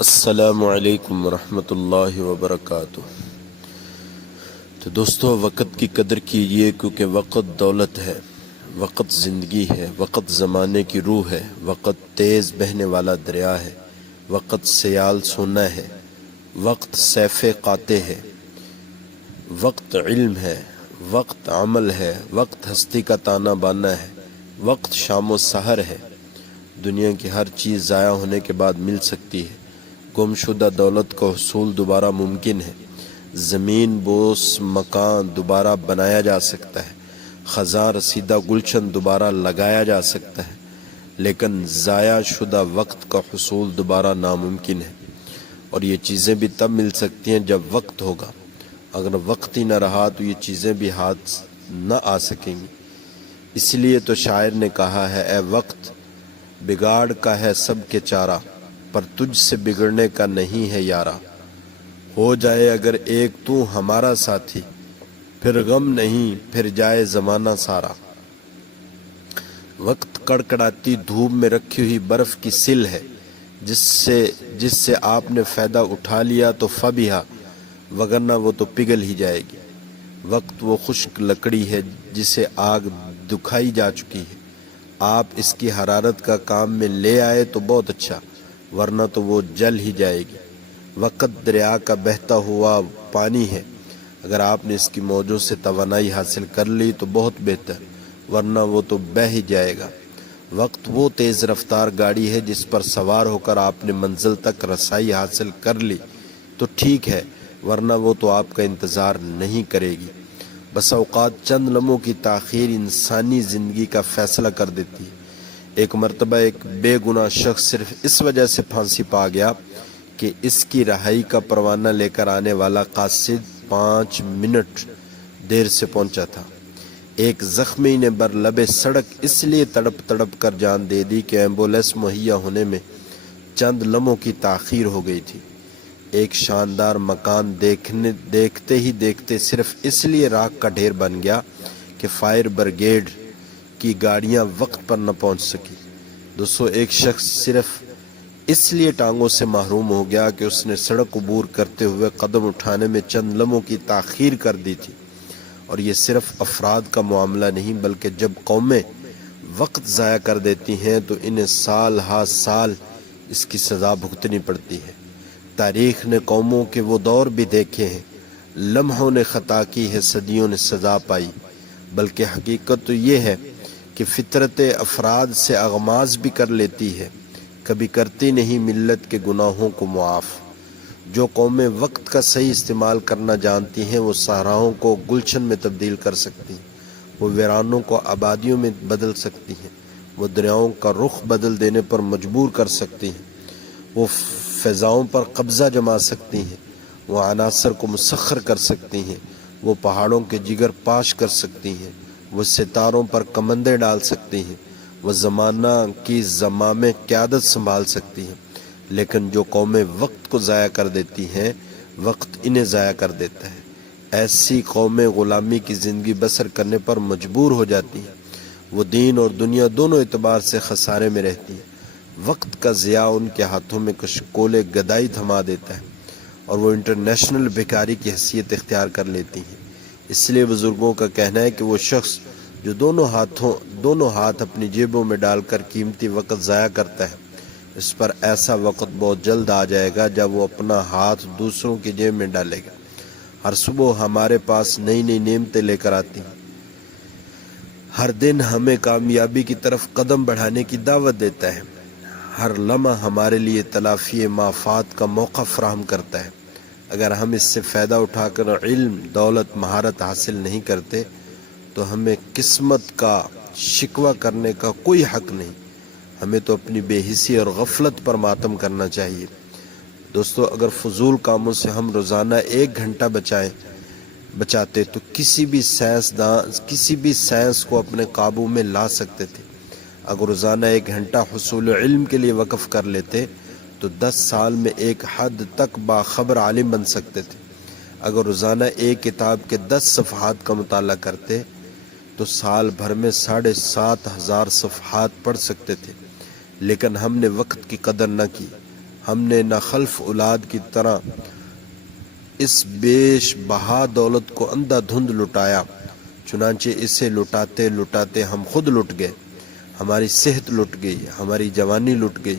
السلام علیکم ورحمۃ اللہ وبرکاتہ۔ تو دوستو، وقت کی قدر کیجیے، کیونکہ وقت دولت ہے، وقت زندگی ہے، وقت زمانے کی روح ہے، وقت تیز بہنے والا دریا ہے، وقت سیال سونا ہے، وقت سیف قاطع ہے، وقت علم ہے، وقت عمل ہے، وقت ہستی کا تانا بانا ہے، وقت شام و سحر ہے۔ دنیا کی ہر چیز ضائع ہونے کے بعد مل سکتی ہے، گم شدہ دولت کا حصول دوبارہ ممکن ہے، زمین بوس مکان دوبارہ بنایا جا سکتا ہے، خزاں رسیدہ گلشن دوبارہ لگایا جا سکتا ہے، لیکن ضائع شدہ وقت کا حصول دوبارہ ناممکن ہے۔ اور یہ چیزیں بھی تب مل سکتی ہیں جب وقت ہوگا، اگر وقت ہی نہ رہا تو یہ چیزیں بھی ہاتھ نہ آ سکیں گی۔ اس لیے تو شاعر نے کہا ہے، اے وقت بگاڑ کا ہے سب کے چارہ، پر تجھ سے بگڑنے کا نہیں ہے یارا۔ ہو جائے اگر ایک تو ہمارا ساتھی، پھر غم نہیں پھر جائے زمانہ سارا۔ وقت کڑکڑاتی دھوپ میں رکھی ہوئی برف کی سل ہے، جس سے آپ نے فائدہ اٹھا لیا تو فبیہا، وگرنہ وہ تو پگھل ہی جائے گی۔ وقت وہ خشک لکڑی ہے جسے آگ دکھائی جا چکی ہے، آپ اس کی حرارت کا کام میں لے آئے تو بہت اچھا، ورنہ تو وہ جل ہی جائے گی۔ وقت دریا کا بہتا ہوا پانی ہے، اگر آپ نے اس کی موجوں سے توانائی حاصل کر لی تو بہت بہتر، ورنہ وہ تو بہہ ہی جائے گا۔ وقت وہ تیز رفتار گاڑی ہے جس پر سوار ہو کر آپ نے منزل تک رسائی حاصل کر لی تو ٹھیک ہے، ورنہ وہ تو آپ کا انتظار نہیں کرے گی۔ بس اوقات چند لمحوں کی تاخیر انسانی زندگی کا فیصلہ کر دیتی ہے۔ ایک مرتبہ ایک بے گناہ شخص صرف اس وجہ سے پھانسی پا گیا کہ اس کی رہائی کا پروانہ لے کر آنے والا قاصد 5 منٹ دیر سے پہنچا تھا۔ ایک زخمی نے بر لبِ سڑک اس لیے تڑپ تڑپ کر جان دے دی کہ ایمبولینس مہیا ہونے میں چند لمحوں کی تاخیر ہو گئی تھی۔ ایک شاندار مکان دیکھتے ہی دیکھتے صرف اس لیے راکھ کا ڈھیر بن گیا کہ فائر بریگیڈ کی گاڑیاں وقت پر نہ پہنچ سکی۔ دوستو، ایک شخص صرف اس لیے ٹانگوں سے محروم ہو گیا کہ اس نے سڑک عبور کرتے ہوئے قدم اٹھانے میں چند لمحوں کی تاخیر کر دی تھی۔ اور یہ صرف افراد کا معاملہ نہیں، بلکہ جب قومیں وقت ضائع کر دیتی ہیں تو انہیں سال ہا سال اس کی سزا بھگتنی پڑتی ہے۔ تاریخ نے قوموں کے وہ دور بھی دیکھے ہیں، لمحوں نے خطا کی ہے، صدیوں نے سزا پائی۔ بلکہ حقیقت تو یہ ہے کہ فطرت افراد سے اغماض بھی کر لیتی ہے، کبھی کرتی نہیں ملت کے گناہوں کو معاف۔ جو قومیں وقت کا صحیح استعمال کرنا جانتی ہیں، وہ صحراؤں کو گلشن میں تبدیل کر سکتی ہیں، وہ ویرانوں کو آبادیوں میں بدل سکتی ہیں، وہ دریاؤں کا رخ بدل دینے پر مجبور کر سکتی ہیں، وہ فضاؤں پر قبضہ جما سکتی ہیں، وہ عناصر کو مسخر کر سکتی ہیں، وہ پہاڑوں کے جگر پاش کر سکتی ہیں، وہ ستاروں پر کمندیں ڈال سکتی ہیں، وہ زمانہ کی زمام قیادت سنبھال سکتی ہیں۔ لیکن جو قومیں وقت کو ضائع کر دیتی ہیں، وقت انہیں ضائع کر دیتا ہے۔ ایسی قومیں غلامی کی زندگی بسر کرنے پر مجبور ہو جاتی ہیں، وہ دین اور دنیا دونوں اعتبار سے خسارے میں رہتی ہیں۔ وقت کا ضیاع ان کے ہاتھوں میں کشکول گدائی تھما دیتا ہے اور وہ انٹرنیشنل بھکاری کی حیثیت اختیار کر لیتی ہیں۔ اس لیے بزرگوں کا کہنا ہے کہ وہ شخص جو دونوں ہاتھ اپنی جیبوں میں ڈال کر قیمتی وقت ضائع کرتا ہے، اس پر ایسا وقت بہت جلد آ جائے گا جب وہ اپنا ہاتھ دوسروں کی جیب میں ڈالے گا۔ ہر صبح ہمارے پاس نئی نئی نعمتیں لے کر آتی ہیں، ہر دن ہمیں کامیابی کی طرف قدم بڑھانے کی دعوت دیتا ہے، ہر لمحہ ہمارے لیے تلافی مافات کا موقع فراہم کرتا ہے۔ اگر ہم اس سے فائدہ اٹھا کر علم، دولت، مہارت حاصل نہیں کرتے تو ہمیں قسمت کا شکوہ کرنے کا کوئی حق نہیں، ہمیں تو اپنی بے حسی اور غفلت پر ماتم کرنا چاہیے۔ دوستو، اگر فضول کاموں سے ہم روزانہ 1 گھنٹہ بچاتے تو کسی بھی سائنس کو اپنے قابو میں لا سکتے تھے۔ اگر روزانہ 1 گھنٹہ حصول علم کے لیے وقف کر لیتے تو 10 سال میں ایک حد تک باخبر عالم بن سکتے تھے۔ اگر روزانہ ایک کتاب کے 10 صفحات کا مطالعہ کرتے تو سال بھر میں 7,500 صفحات پڑھ سکتے تھے۔ لیکن ہم نے وقت کی قدر نہ کی، ہم نے نہ خلف اولاد کی طرح اس بیش بہا دولت کو اندھا دھند لٹایا، چنانچہ اسے لٹاتے لٹاتے ہم خود لٹ گئے، ہماری صحت لٹ گئی، ہماری جوانی لٹ گئی،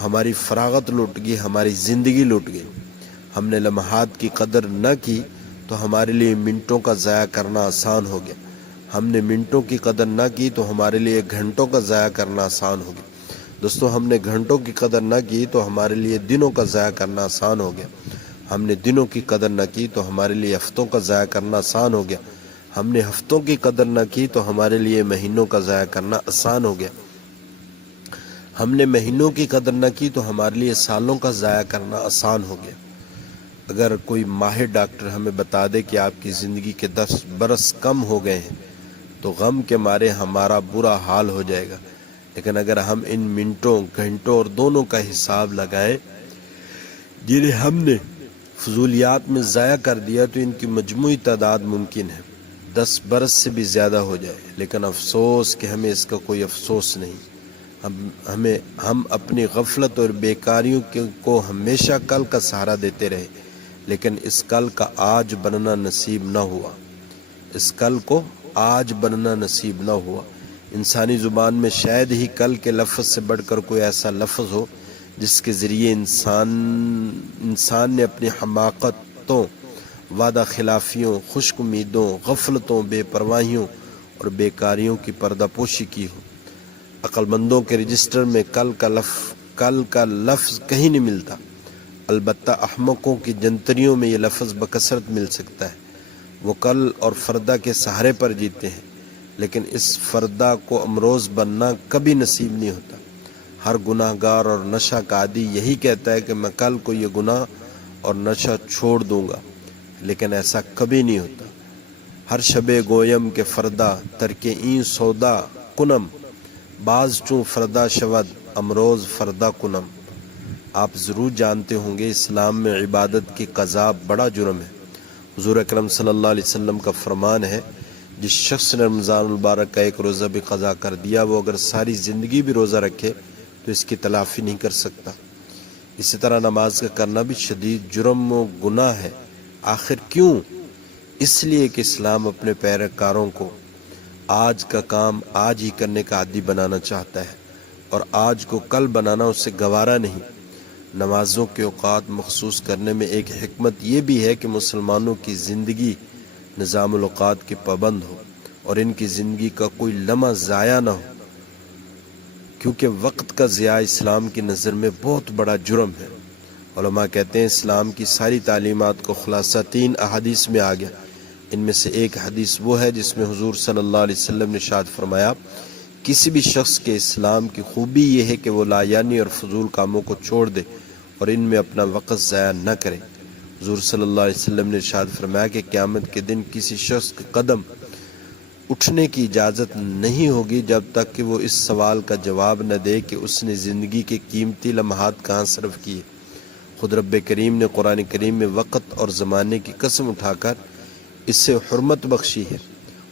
ہماری فراغت لٹ گئی، ہماری زندگی لٹ گئی۔ ہم نے لمحات کی قدر نہ کی تو ہمارے لیے منٹوں کا ضائع کرنا آسان ہو گیا، ہم نے منٹوں کی قدر نہ کی تو ہمارے لیے گھنٹوں کا ضائع کرنا آسان ہو گیا۔ دوستو، ہم نے گھنٹوں کی قدر نہ کی تو ہمارے لیے دنوں کا ضائع کرنا آسان ہو گیا، ہم نے دنوں کی قدر نہ کی تو ہمارے لیے ہفتوں کا ضائع کرنا آسان ہو گیا، ہم نے ہفتوں کی قدر نہ کی تو ہمارے لیے مہینوں کا ضائع کرنا آسان ہو گیا، ہم نے مہینوں کی قدر نہ کی تو ہمارے لیے سالوں کا ضائع کرنا آسان ہو گیا۔ اگر کوئی ماہر ڈاکٹر ہمیں بتا دے کہ آپ کی زندگی کے 10 برس کم ہو گئے ہیں تو غم کے مارے ہمارا برا حال ہو جائے گا، لیکن اگر ہم ان منٹوں، گھنٹوں اور دونوں کا حساب لگائیں جنہیں ہم نے فضولیات میں ضائع کر دیا تو ان کی مجموعی تعداد ممکن ہے 10 برس سے بھی زیادہ ہو جائے، لیکن افسوس کہ ہمیں اس کا کوئی افسوس نہیں۔ ہم اپنی غفلت اور بیکاریوں کو ہمیشہ کل کا سہارا دیتے رہے، لیکن اس کل کا آج بننا نصیب نہ ہوا، اس کل کو آج بننا نصیب نہ ہوا۔ انسانی زبان میں شاید ہی کل کے لفظ سے بڑھ کر کوئی ایسا لفظ ہو جس کے ذریعے انسان نے اپنی حماقتوں، وعدہ خلافیوں، خشک امیدوں، غفلتوں، بے پرواہیوں اور بیکاریوں کی پردہ پوشی کی ہو۔ عقل مندوں کے رجسٹر میں کل کا لفظ کہیں نہیں ملتا، البتہ احمقوں کی جنتریوں میں یہ لفظ بکثرت مل سکتا ہے۔ وہ کل اور فردہ کے سہارے پر جیتے ہیں، لیکن اس فردہ کو امروز بننا کبھی نصیب نہیں ہوتا۔ ہر گناہ گار اور نشہ کا عادی یہی کہتا ہے کہ میں کل کو یہ گناہ اور نشہ چھوڑ دوں گا، لیکن ایسا کبھی نہیں ہوتا۔ ہر شب گویم کے فردہ ترک این سودا کنم، باز چوں فردہ شود امروز فردہ کنم۔ آپ ضرور جانتے ہوں گے اسلام میں عبادت کی قضا بڑا جرم ہے۔ حضور اکرم صلی اللہ علیہ وسلم کا فرمان ہے، جس شخص نے رمضان المبارک کا ایک روزہ بھی قضا کر دیا، وہ اگر ساری زندگی بھی روزہ رکھے تو اس کی تلافی نہیں کر سکتا۔ اسی طرح نماز کا کرنا بھی شدید جرم و گناہ ہے۔ آخر کیوں؟ اس لیے کہ اسلام اپنے پیروکاروں کو آج کا کام آج ہی کرنے کا عادی بنانا چاہتا ہے، اور آج کو کل بنانا اسے گوارا نہیں۔ نمازوں کے اوقات مخصوص کرنے میں ایک حکمت یہ بھی ہے کہ مسلمانوں کی زندگی نظام الاوقات کے پابند ہو اور ان کی زندگی کا کوئی لمحہ ضائع نہ ہو، کیونکہ وقت کا ضیاع اسلام کی نظر میں بہت بڑا جرم ہے۔ علماء کہتے ہیں اسلام کی ساری تعلیمات کو خلاصہ 3 احادیث میں آ گیا۔ ان میں سے ایک حدیث وہ ہے جس میں حضور صلی اللہ علیہ وسلم نے ارشاد فرمایا، کسی بھی شخص کے اسلام کی خوبی یہ ہے کہ وہ لایانی اور فضول کاموں کو چھوڑ دے اور ان میں اپنا وقت ضائع نہ کرے۔ حضور صلی اللہ علیہ وسلم نے ارشاد فرمایا کہ قیامت کے دن کسی شخص کے قدم اٹھنے کی اجازت نہیں ہوگی جب تک کہ وہ اس سوال کا جواب نہ دے کہ اس نے زندگی کے قیمتی لمحات کہاں صرف کیے۔ خود رب کریم نے قرآن کریم میں وقت اور زمانے کی قسم اٹھا کر اس سے حرمت بخشی ہے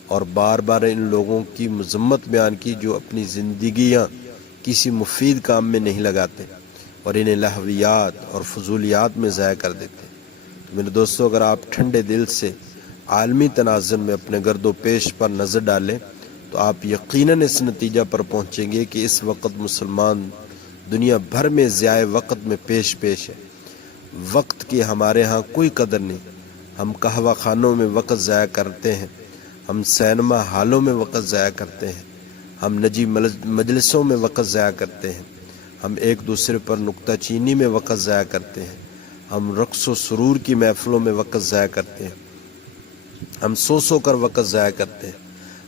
اور بار بار ان لوگوں کی مذمت بیان کی جو اپنی زندگیاں کسی مفید کام میں نہیں لگاتے اور انہیں لہویات اور فضولیات میں ضائع کر دیتے۔ میرے دوستو، اگر آپ ٹھنڈے دل سے عالمی تناظر میں اپنے گرد و پیش پر نظر ڈالیں تو آپ یقیناً اس نتیجہ پر پہنچیں گے کہ اس وقت مسلمان دنیا بھر میں ضیاع وقت میں پیش ہے۔ وقت کی ہمارے ہاں کوئی قدر نہیں۔ ہم قہوہ خانوں میں وقت ضائع کرتے ہیں، ہم سینما ہالوں میں وقت ضائع کرتے ہیں، ہم نجی مجلسوں میں وقت ضائع کرتے ہیں، ہم ایک دوسرے پر نکتہ چینی میں وقت ضائع کرتے ہیں، ہم رقص و سرور کی محفلوں میں وقت ضائع کرتے ہیں، ہم سو کر وقت ضائع کرتے ہیں۔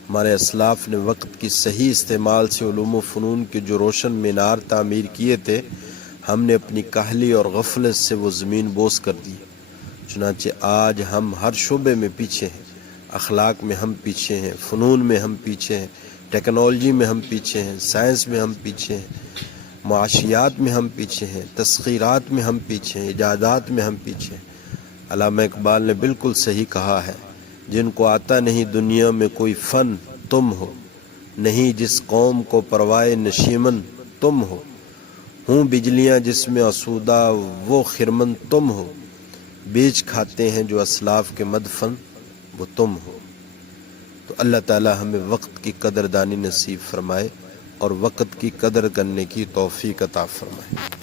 ہمارے اسلاف نے وقت کی صحیح استعمال سے علوم و فنون کے جو روشن مینار تعمیر کیے تھے، ہم نے اپنی کاہلی اور غفلت سے وہ زمین بوس کر دی۔ چنانچہ آج ہم ہر شعبے میں پیچھے ہیں، اخلاق میں ہم پیچھے ہیں، فنون میں ہم پیچھے ہیں، ٹیکنالوجی میں ہم پیچھے ہیں، سائنس میں ہم پیچھے ہیں، معاشیات میں ہم پیچھے ہیں، تسخیرات میں ہم پیچھے ہیں، ایجادات میں ہم پیچھے ہیں۔ علامہ اقبال نے بالکل صحیح کہا ہے، جن کو آتا نہیں دنیا میں کوئی فن تم ہو، نہیں جس قوم کو پروائے نشیمن تم ہو، ہوں بجلیاں جس میں آسودہ وہ خرمن تم ہو، بیچ کھاتے ہیں جو اسلاف کے مدفن وہ تم ہو۔ تو اللہ تعالی ہمیں وقت کی قدر دانی نصیب فرمائے اور وقت کی قدر کرنے کی توفیق عطا فرمائے۔